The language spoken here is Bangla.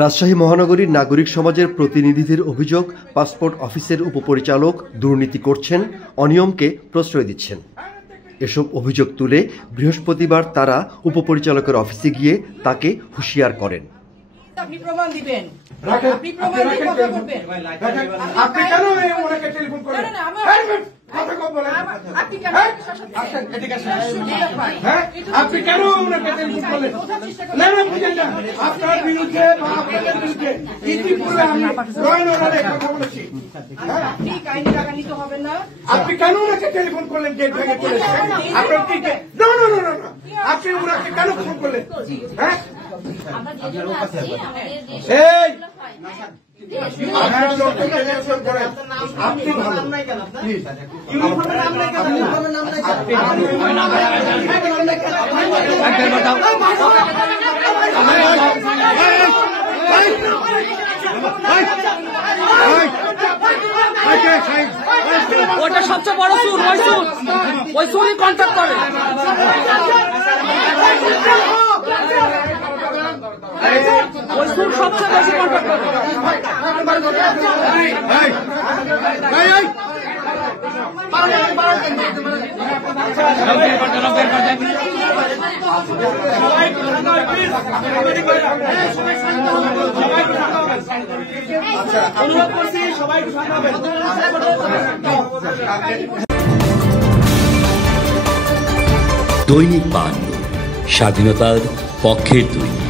রাজশাহী মহানগরীর নাগরিক সমাজের প্রতিনিধিদের অভিযোগ, পাসপোর্ট অফিসের উপপরিচালক দুর্নীতি করছেন, অনিয়মকে প্রশ্রয় দিচ্ছেন। এসব অভিযোগ তুলে বৃহস্পতিবার তারা উপপরিচালকের অফিসে গিয়ে তাকে হুঁশিয়ার করেন। আপনি প্রমাণ দিবেন, আপনি প্রমাণ দিয়ে কথা বলবেন। আপনি কেন ওনাকে টেলিফোন করলেন? আপনি কেন ওনাকে টেলিফোন করলেন? না না, বুঝেন না, আপনার বিরুদ্ধে বা আপনাদের বিরুদ্ধে ইতিপূর্বে আমি জয়েন অর্ডারে কথা বলেছি। আপনি কাহিনী টাকা নিতে হবে না। আপনি কেন ওনাকে টেলিফোন করলেন? গেট ভেঙে চলেছে আপনার কি? না না না না, আপনি ওনাকে কেন ফোন করলেন? হ্যাঁ, এই ওটা সবচেয়ে বড় সুর, ওই সুরই কন্ট্যাক্ট করে। ওই সুর সবচেয়ে বেশি কন্ট্যাক্ট করে। দৈনিক বাংলা, স্বাধীনতার পক্ষের দৈনিক।